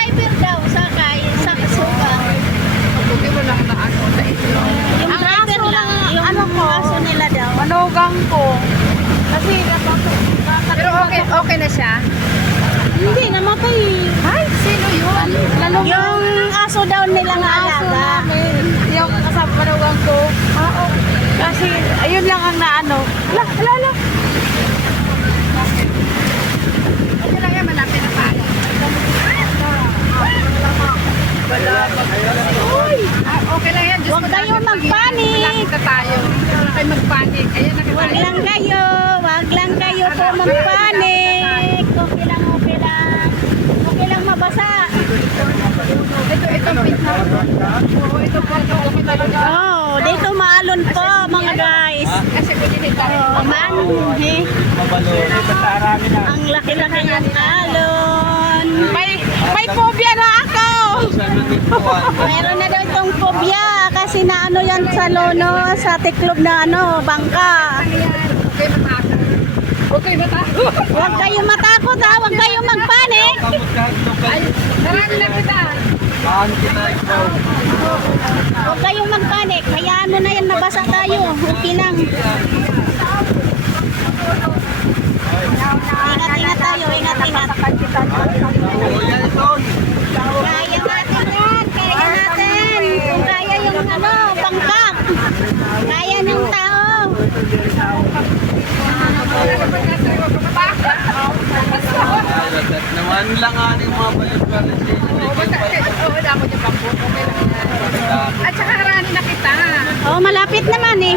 driver daw, sakay, sa suga. Hindi mo lang na ano sa ito. Yung driver lang, yung ano ko? aso nila daw. Manugang ko. Kasi Pero okay na siya. hindi namatay. Ay, sino yun? Yung aso daw nila nga alaga. Yung kasama manugang ko. Oo. Kasi ayun lang ang naano. Lala. Okay lang yan, malapit na pa. Okay lang yan. Diyos Huwag ko, kayo dapat magpanik. malapit na tayo. Huwag kayo magpanik. Ayan na Wag lang kayo po magpanik. Okay lang, okay lang. Okay lang mabasa. Ito pizza. Oo, ito po. Okay talaga. Oh, dito maalon po mga guys. Kasi kunin tayo. Oh, man, eh. Ang laki-laki ng alon. May phobia na ako. Meron na daw itong phobia kasi naano yan sa lono, sa tiklob na ano, bangka. Huwag kayo matakot. Huwag kayong matakot ha, huwag kayong magpanik. Ay, marami na kita. Huwag kayong magpanik, hayaan mo na yan, mabasa tayo. Okay lang. Ingat-ingat tayo, ingat-ingat. Kaya natin yan, kaya natin. Kung kaya yung ano, bangka. Kaya ng tao. Naman lang ang mga balit-balit Wala ko dyan pang buto. At saka karani na kita. Oh, malapit naman eh.